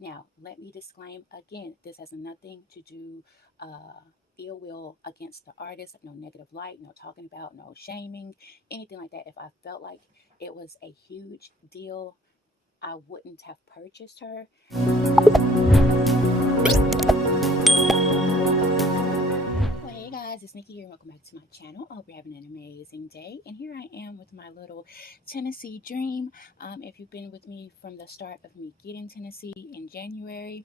Now, let me disclaim again, this has nothing to do ill will against the artist, no negative light, no talking about, no shaming, anything like that. If I felt like it was a huge deal, I wouldn't have purchased her. Well, hey guys, it's Nikki here. Welcome back to my channel. I hope you're having an amazing day. And here I am with my little Tennessee dream. If you've been with me from the start of me getting Tennessee in January,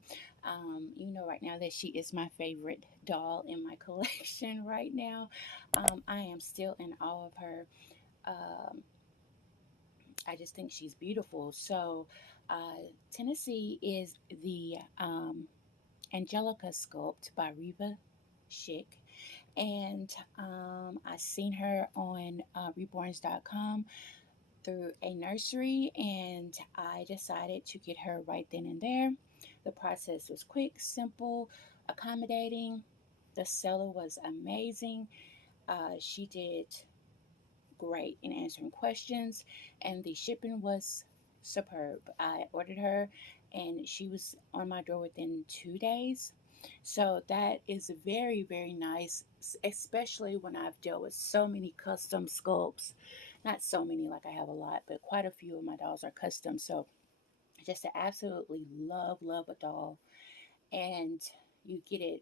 you know right now that she is my favorite doll in my collection right now. I am still in awe of her. Um, I just think she's beautiful. So, Tennessee is the Angelica sculpt by Reva Schick, and I seen her on reborns.com through a nursery, and I decided to get her right then and there. The process was quick, simple, accommodating. The seller was amazing. She did great in answering questions, and the shipping was superb. I ordered her, and she was on my door within 2 days. So that is very, very nice, especially when I've dealt with so many custom sculpts. Not so many, like I have a lot, but quite a few of my dolls are custom. So just to absolutely love a doll, and you get it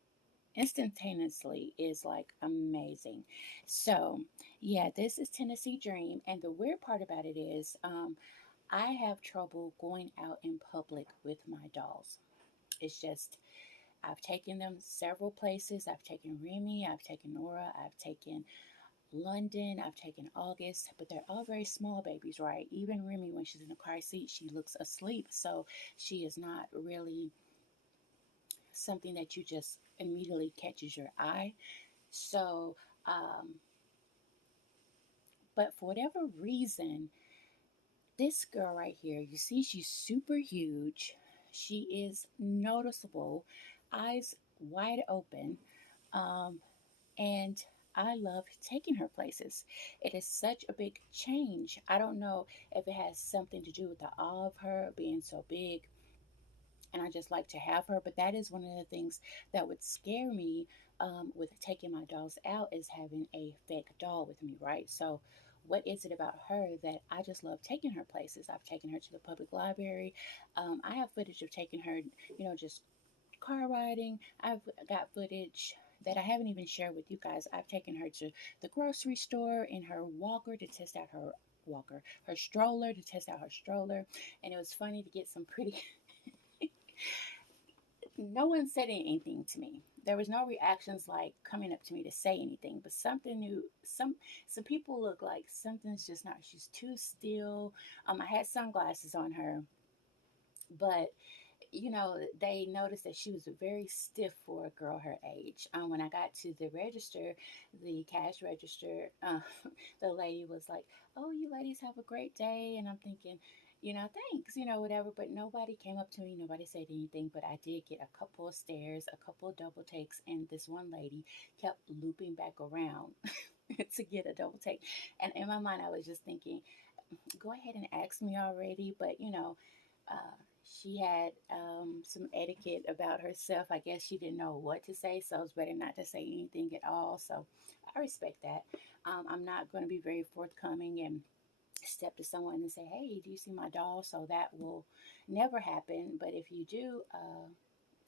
instantaneously is like amazing. So, yeah, this is Tennessee Dream, and the weird part about it is, I have trouble going out in public with my dolls. It's just I've taken them several places. I've taken Remy, I've taken Nora, I've taken London, I've taken August, but they're all very small babies, right? Even Remy, when she's in a car seat, she looks asleep, so she is not really something that you just immediately catches your eye. So, um, but for whatever reason, this girl right here, you see, she's super huge. She is noticeable, eyes wide open, um, and I love taking her places. It is such a big change. I don't know if it has something to do with the awe of her being so big, and I just like to have her. But that is one of the things that would scare me with taking my dolls out, is having a fake doll with me, right? So, what is it about her that I just love taking her places? I've taken her to the public library. I have footage of taking her, just car riding. I've got footage that I haven't even shared with you guys. I've taken her to the grocery store in her walker to test out her walker, her stroller to test out her stroller. And it was funny to get some pretty no one said anything to me. There was no reactions like coming up to me to say anything, but something new. Some people look like something's just not. She's too still. I had sunglasses on her, but they noticed that she was very stiff for a girl her age. When I got to the register, the cash register, the lady was like, "Oh, you ladies have a great day," and I'm thinking, thanks, whatever. But nobody came up to me, nobody said anything. But I did get a couple of stares, a couple of double takes, and this one lady kept looping back around to get a double take. And in my mind, I was just thinking, go ahead and ask me already, but uh, she had some etiquette about herself. I guess she didn't know what to say, so it's better not to say anything at all. So I respect that. I'm not going to be very forthcoming and step to someone and say, "Hey, do you see my doll?" So that will never happen. But if you do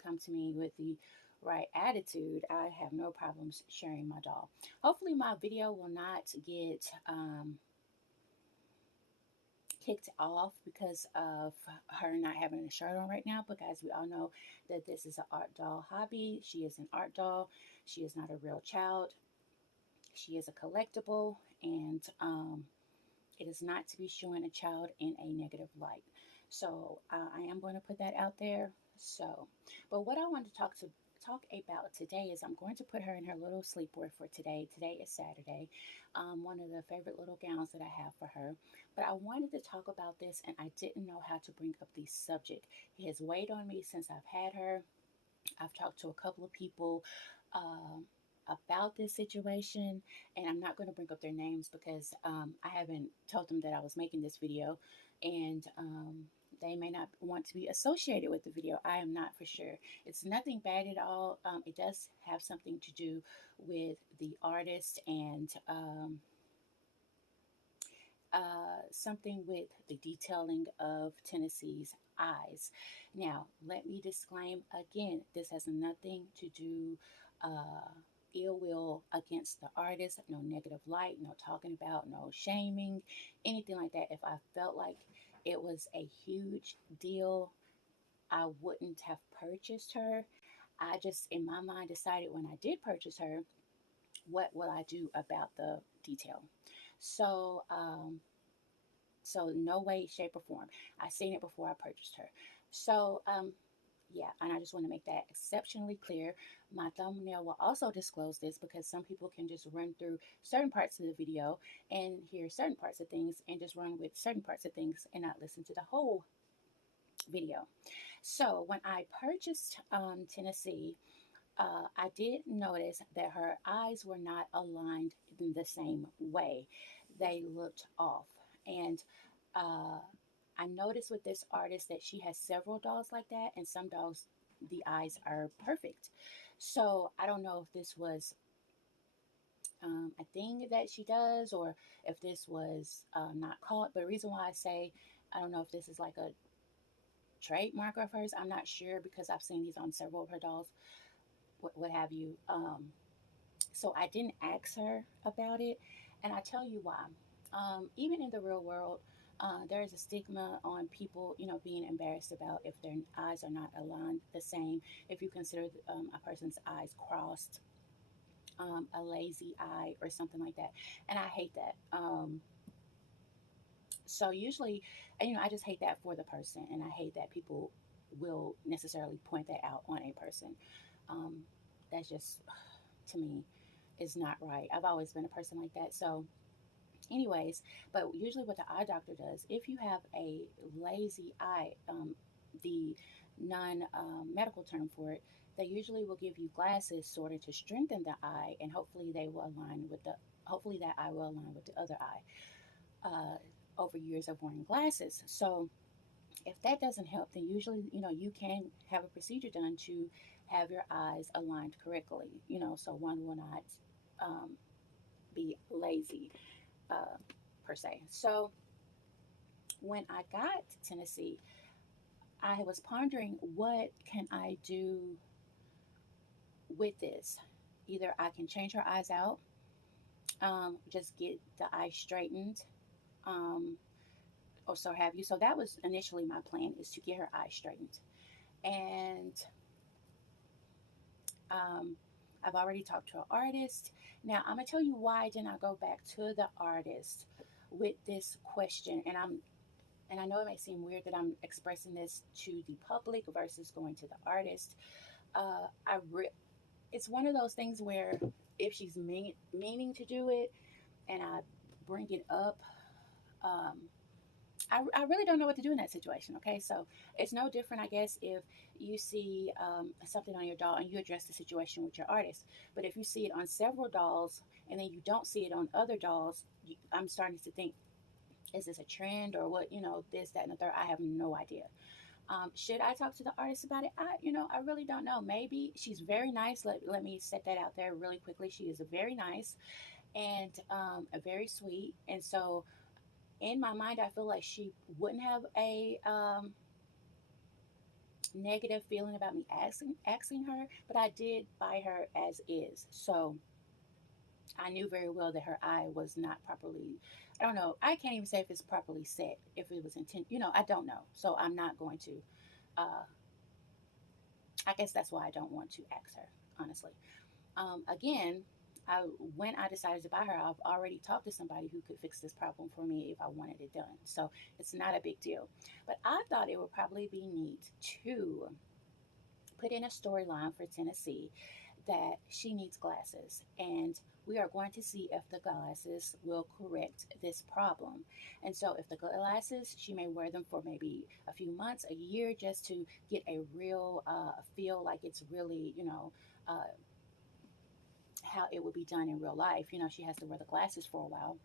come to me with the right attitude, I have no problems sharing my doll. Hopefully, my video will not get kicked off because of her not having a shirt on right now. But guys, we all know that this is an art doll hobby. She is an art doll. She is not a real child. She is a collectible, and it is not to be showing a child in a negative light. So I am going to put that out there. So, but what I want to talk about today is I'm going to put her in her little sleepwear for today. Today is Saturday. One of the favorite little gowns that I have for her. But I wanted to talk about this, and I didn't know how to bring up the subject. It has weighed on me since I've had her. I've talked to a couple of people about this situation, and I'm not going to bring up their names because I haven't told them that I was making this video, and they may not want to be associated with the video. I am not for sure. It's nothing bad at all. It does have something to do with the artist and something with the detailing of Tennessee's eyes. Now, let me disclaim again, this has nothing to do ill will against the artist, no negative light, no talking about, no shaming, anything like that. If I felt like it was a huge deal, I wouldn't have purchased her. I just, in my mind, decided when I did purchase her, what will I do about the detail? So, so no way, shape, or form. I seen it before I purchased her. So yeah, and I just want to make that exceptionally clear. My thumbnail will also disclose this because some people can just run through certain parts of the video and hear certain parts of things and just run with certain parts of things and not listen to the whole video. So when I purchased Tennessee, I did notice that her eyes were not aligned in the same way. They looked off. And uh, I noticed with this artist that she has several dolls like that, and some dolls, the eyes are perfect. So I don't know if this was a thing that she does or if this was not caught. But the reason why I say I don't know if this is like a trademark of hers, I'm not sure because I've seen these on several of her dolls, what have you. So I didn't ask her about it, and I tell you why. Even in the real world, there is a stigma on people, being embarrassed about if their eyes are not aligned the same. If you consider a person's eyes crossed, a lazy eye, or something like that, and I hate that. So usually, I just hate that for the person, and I hate that people will necessarily point that out on a person. Um, that's just to me is not right. I've always been a person like that. So, anyways, but usually what the eye doctor does, if you have a lazy eye, the non medical term for it, they usually will give you glasses sort of to strengthen the eye, and hopefully that eye will align with the other eye over years of wearing glasses. So if that doesn't help, then usually, you can have a procedure done to have your eyes aligned correctly, so one will not um, be lazy uh, per se. So when I got Tennessee, I was pondering what can I do with this. Either I can change her eyes out, just get the eye straightened, um, or so have you. So that was initially my plan, is to get her eye straightened. And um, I've already talked to an artist. Now I'm gonna tell you why I did not go back to the artist with this question. And I know it may seem weird that I'm expressing this to the public versus going to the artist. Uh, I re- it's one of those things where if she's meaning to do it and I bring it up, um, I really don't know what to do in that situation. Okay, so it's no different, I guess, if you see something on your doll and you address the situation with your artist. But if you see it on several dolls and then you don't see it on other dolls, I'm starting to think, is this a trend or what? This, that, and the third. I have no idea. Should I talk to the artist about it? I really don't know. Maybe she's very nice. Let me set that out there really quickly. She is very nice and very sweet. And so in my mind, I feel like she wouldn't have a negative feeling about me asking her, but I did buy her as is. So I knew very well that her eye was not properly. I don't know. I can't even say if it's properly set. If it was intent, I don't know. So I'm not going to. Uh, I guess that's why I don't want to ask her, honestly. Again, when I decided to buy her, I've already talked to somebody who could fix this problem for me if I wanted it done. So it's not a big deal. But I thought it would probably be neat to put in a storyline for Tennessee that she needs glasses. And we are going to see if the glasses will correct this problem. And so, if the glasses, she may wear them for maybe a few months, a year, just to get a real feel like it's really, uh, how it would be done in real life. She has to wear the glasses for a while.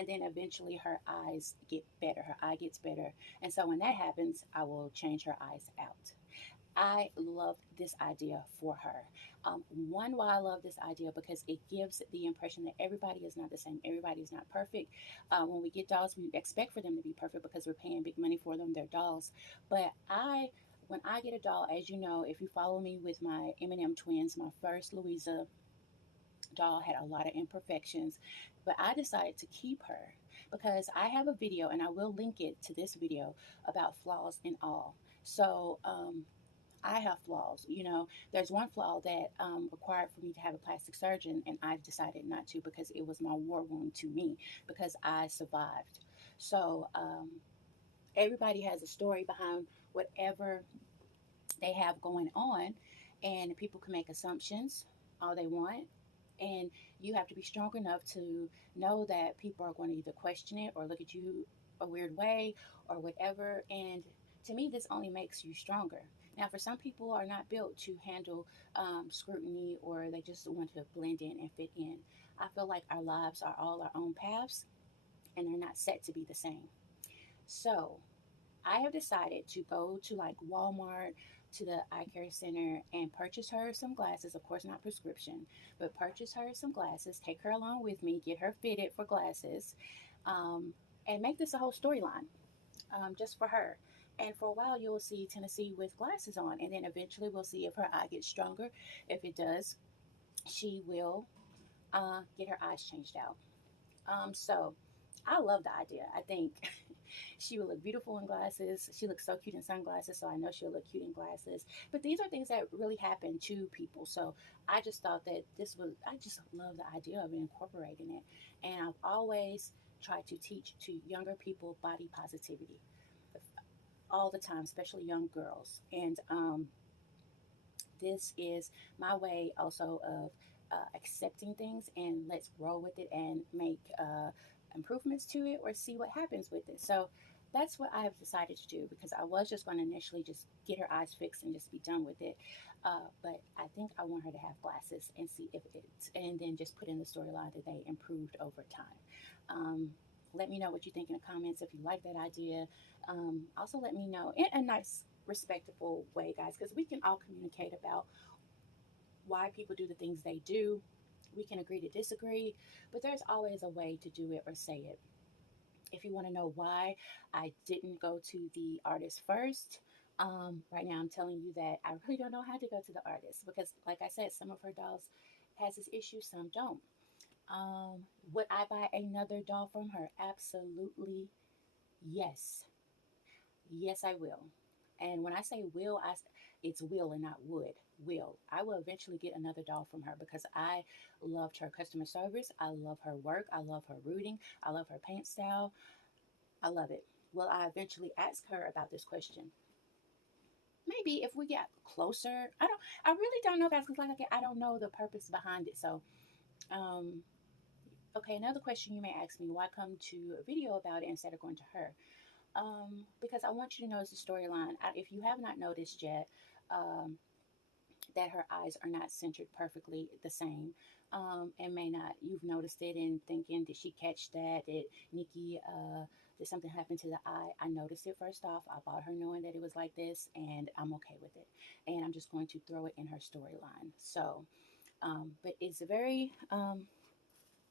and then eventually her eyes get better. Her eye gets better. And so when that happens, I will change her eyes out. I love this idea for her. One, why I love this idea because it gives the impression that everybody is not the same. Everybody is not perfect. When we get dolls, we expect for them to be perfect because we're paying big money for them. They're dolls. But when I get a doll, as you know, if you follow me with my M&M twins, my first Louisa doll had a lot of imperfections, but I decided to keep her because I have a video, and I will link it to this video, about flaws in all. So, I have flaws. There's one flaw that required for me to have a plastic surgeon, and I decided not to because it was my war wound to me because I survived. So, everybody has a story behind whatever they have going on, and people can make assumptions all they want. And you have to be strong enough to know that people are going to either question it or look at you a weird way or whatever. And to me, this only makes you stronger. Now, for some people are not built to handle scrutiny, or they just want to blend in and fit in. I feel like our lives are all our own paths, and they're not set to be the same. So I have decided to go to like Walmart, to the eye care center, and purchase her some glasses. Of course, not prescription, but purchase her some glasses, take her along with me, get her fitted for glasses, um, and make this a whole storyline just for her. And for a while, you'll see Tennessee with glasses on, and then eventually we'll see if her eye gets stronger. If it does, she will get her eyes changed out. So I love the idea. I think she will look beautiful in glasses. She looks so cute in sunglasses, so I know she'll look cute in glasses. But these are things that really happen to people. So I just thought that I just love the idea of incorporating it. And I've always tried to teach to younger people body positivity all the time, especially young girls. And this is my way also of accepting things, and let's roll with it and make improvements to it or see what happens with it. So that's what I have decided to do, because I was just going to initially just get her eyes fixed and just be done with it. But I think I want her to have glasses and see if it's, and then just put in the storyline that they improved over time. Let me know what you think in the comments if you like that idea. Also, let me know in a nice, respectful way, guys, because we can all communicate about why people do the things they do. We can agree to disagree, but there's always a way to do it or say it. If you want to know why I didn't go to the artist first, right now I'm telling you that I really don't know how to go to the artist because, like I said, some of her dolls has this issue, some don't. Would I buy another doll from her? Absolutely, yes. Yes, I will. And when I say will, it's will and not would. Will. I will eventually get another doll from her because I loved her customer service. I love her work. I love her rooting. I love her paint style. I love it. Will I eventually ask her about this question? Maybe if we get closer. I really don't know, guys, because like I don't know the purpose behind it. So, um, okay, another question you may ask me: why come to a video about it instead of going to her? Because I want you to notice the storyline. If you have not noticed yet, um, that her eyes are not centered perfectly the same, and may not. You've noticed it and thinking, did she catch that? Did something happen to the eye? I noticed it first off. I bought her knowing that it was like this, and I'm okay with it. And I'm just going to throw it in her storyline. So, but it's very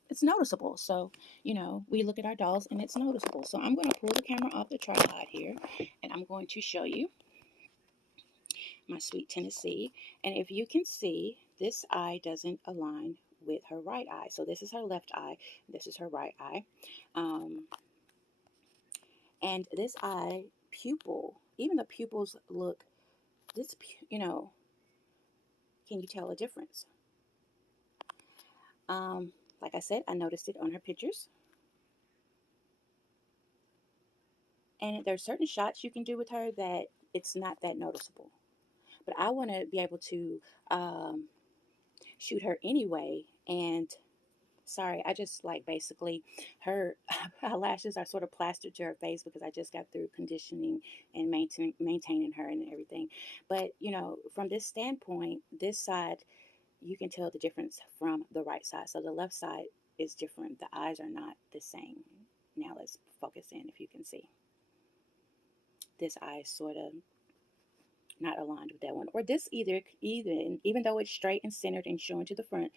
it's noticeable. So, we look at our dolls and it's noticeable. So I'm going to pull the camera off the tripod here, and I'm going to show you my sweet Tennessee. And if you can see, this eye doesn't align with her right eye. So this is her left eye. This is her right eye. Um, and this eye pupil, even the pupils look, can you tell a difference? Like I said, I noticed it on her pictures. And there's certain shots you can do with her that it's not that noticeable. But I want to be able to shoot her anyway. And sorry, I just like basically her eyelashes are sort of plastered to her face because I just got through conditioning and maintaining her and everything. But from this standpoint, this side, you can tell the difference from the right side. So the left side is different. The eyes are not the same. Now let's focus in. If you can see, this eye is sort of not aligned with that one, or this either even though it's straight and centered and showing to the front,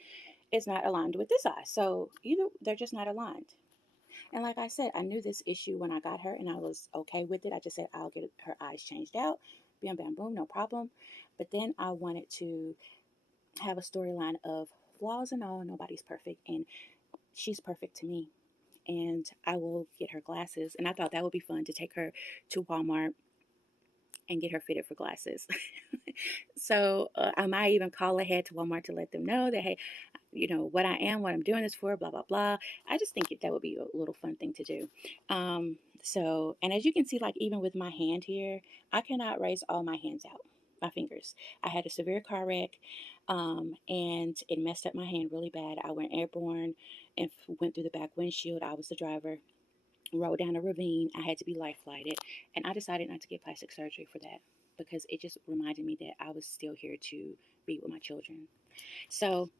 it's not aligned with this eye. So either they're just not aligned. And like I said, I knew this issue when I got her, and I was okay with it. I just said I'll get her eyes changed out, bam bam boom, no problem. But then I wanted to have a storyline of flaws and all. Nobody's perfect, and she's perfect to me. And I will get her glasses. And I thought that would be fun to take her to Walmart and get her fitted for glasses. So I might even call ahead to Walmart to let them know that, hey, you know, what I am, what I'm doing this for, blah, blah, blah. I just think that would be a little fun thing to do. So, and as you can see, like even with my hand here, I cannot raise all my hands out, my fingers. I had a severe car wreck, and it messed up my hand really bad. I went airborne and went through the back windshield. I was the driver, rode down a ravine. I had to be life flighted, and I decided not to get plastic surgery for that because it just reminded me that I was still here to be with my children. So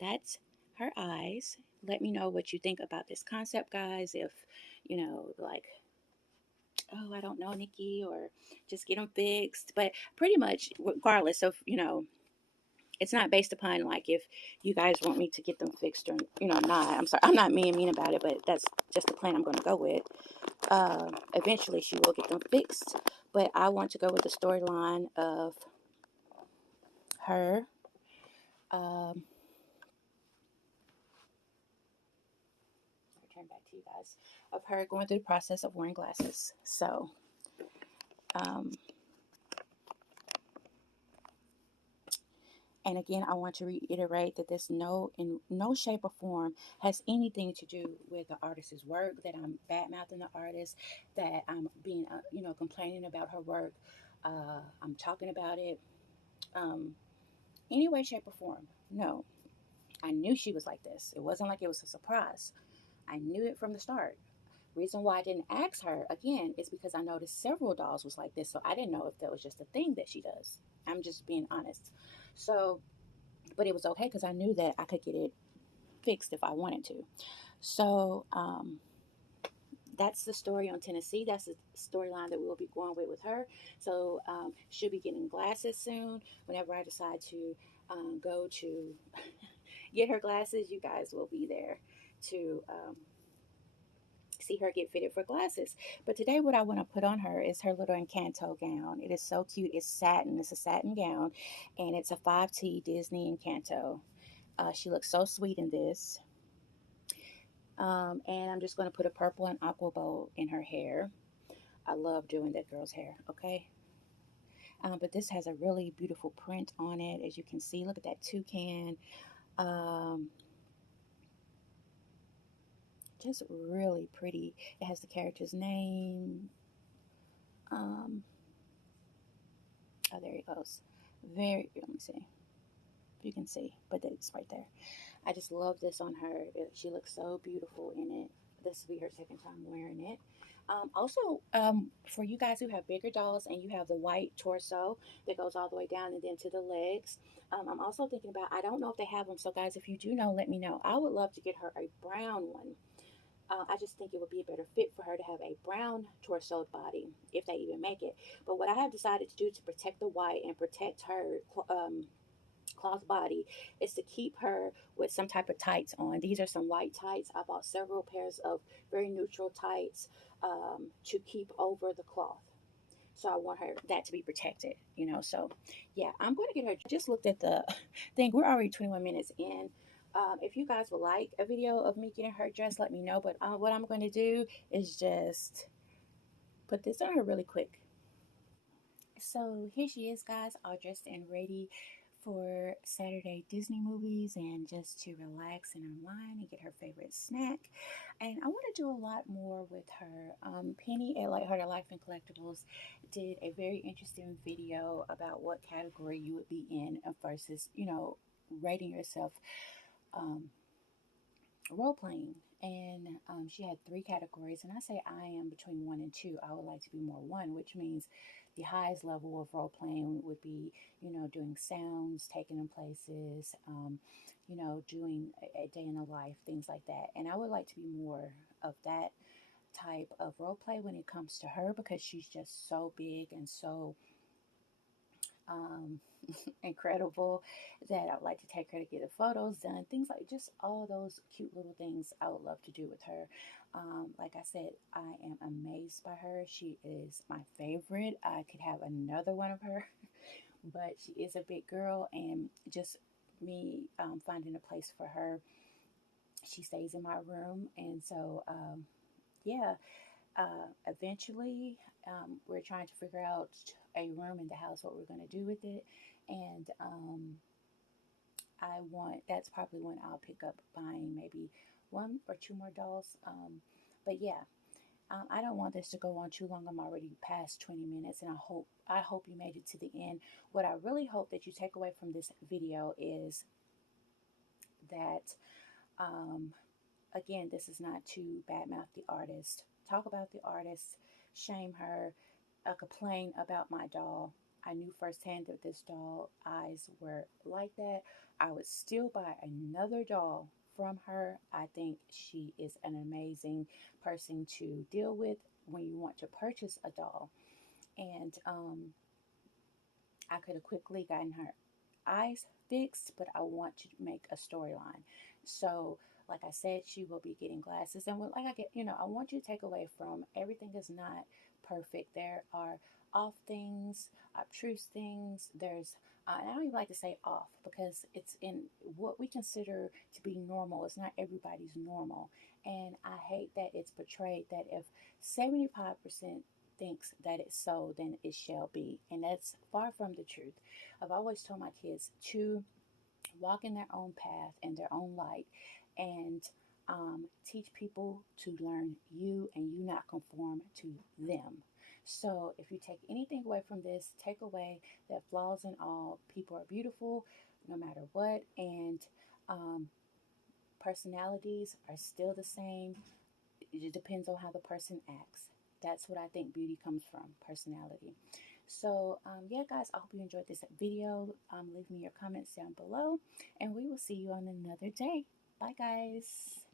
that's her eyes. Let me know what you think about this concept, guys. If, you know, like, oh, I don't know, Nikki, or just get them fixed. But pretty much, regardless of, you know, it's not based upon like if you guys want me to get them fixed or, you know, not. I'm sorry, I'm not mean about it, but that's just the plan I'm going to go with. Eventually, she will get them fixed. But I want to go with the storyline of her. Um, Return back to you guys, of her going through the process of wearing glasses. So, um, and again, I want to reiterate that this in no shape or form has anything to do with the artist's work. That I'm bad mouthing the artist. That I'm being, you know, complaining about her work. I'm talking about it. Um, any way, shape, or form. No, I knew she was like this. It wasn't like it was a surprise. I knew it from the start. Reason why I didn't ask her again is because I noticed several dolls was like this, so I didn't know if that was just a thing that she does. I'm just being honest. So, but it was okay because I knew that I could get it fixed if I wanted to. So, that's the story on Tennessee. That's the storyline that we'll be going with her. So, she'll be getting glasses soon. Whenever I decide to go to get her glasses, you guys will be there to see her get fitted for glasses. But today, what I want to put on her is her little Encanto gown. It is so cute. It's satin. It's a satin gown, and it's a 5T Disney Encanto. She looks so sweet in this. And I'm just going to put a purple and aqua bow in her hair. I love doing that girl's hair, okay? But this has a really beautiful print on it, as you can see. Look at that toucan. Um, just really pretty. It has the character's name. Um, oh, there it goes. Very, let me see if you can see, but it's right there. I just love this on her. She looks so beautiful in it. This will be her second time wearing it. Also, for you guys who have bigger dolls and you have the white torso that goes all the way down and then to the legs, I'm also thinking about, I don't know if they have them. So, guys, if you do know, let me know. I would love to get her a brown one. I just think it would be a better fit for her to have a brown torso body if they even make it. But what I have decided to do to protect the white and protect her cloth body is to keep her with some type of tights on. These are some white tights. I bought several pairs of very neutral tights to keep over the cloth. So I want her that to be protected, you know. So yeah, I'm going to get her. Just looked at the thing. We're already 21 minutes in. If you guys would like a video of me getting her dressed, let me know. But what I'm going to do is just put this on her really quick. So here she is, guys, all dressed and ready for Saturday Disney movies and just to relax and unwind and get her favorite snack. And I want to do a lot more with her. Penny at Lighthearted Life and Collectibles did a very interesting video about what category you would be in versus, you know, rating yourself um, role playing. And she had three categories, and I say I am between one and two. I would like to be more one, which means the highest level of role playing would be, doing sounds, taking them places, doing a day in a life, things like that. And I would like to be more of that type of role play when it comes to her, because she's just so big and so um, incredible, that I would like to take her to get the photos done, things like just all those cute little things I would love to do with her. Like I said, I am amazed by her. She is my favorite. I could have another one of her, but she is a big girl, and just me finding a place for her. She stays in my room, and so yeah, eventually, we're trying to figure out a room in the house, what we're going to do with it. And that's probably when I'll pick up buying maybe one or two more dolls. But yeah, I don't want this to go on too long. I'm already past 20 minutes, and I hope you made it to the end. What I really hope that you take away from this video is that, um, again, this is not to badmouth the artist, talk about the artist, shame her, complain about my doll. I knew firsthand that this doll eyes were like that. I would still buy another doll from her. I think she is an amazing person to deal with when you want to purchase a doll. And I could have quickly gotten her eyes fixed, but I want to make a storyline. So, like I said, she will be getting glasses. And like I get, I want you to take away from everything is not perfect. There are off things, obtruse things. And I don't even like to say off, because it's in what we consider to be normal. It's not everybody's normal. And I hate that it's portrayed that if 75% thinks that it's so, then it shall be. And that's far from the truth. I've always told my kids to walk in their own path and their own light, and teach people to learn you, and you not conform to them. So if you take anything away from this, take away that flaws and all, people are beautiful no matter what, and um, personalities are still the same. It depends on how the person acts. That's what I think beauty comes from, personality. So, yeah, guys, I hope you enjoyed this video. Leave me your comments down below, and we will see you on another day. Bye, guys.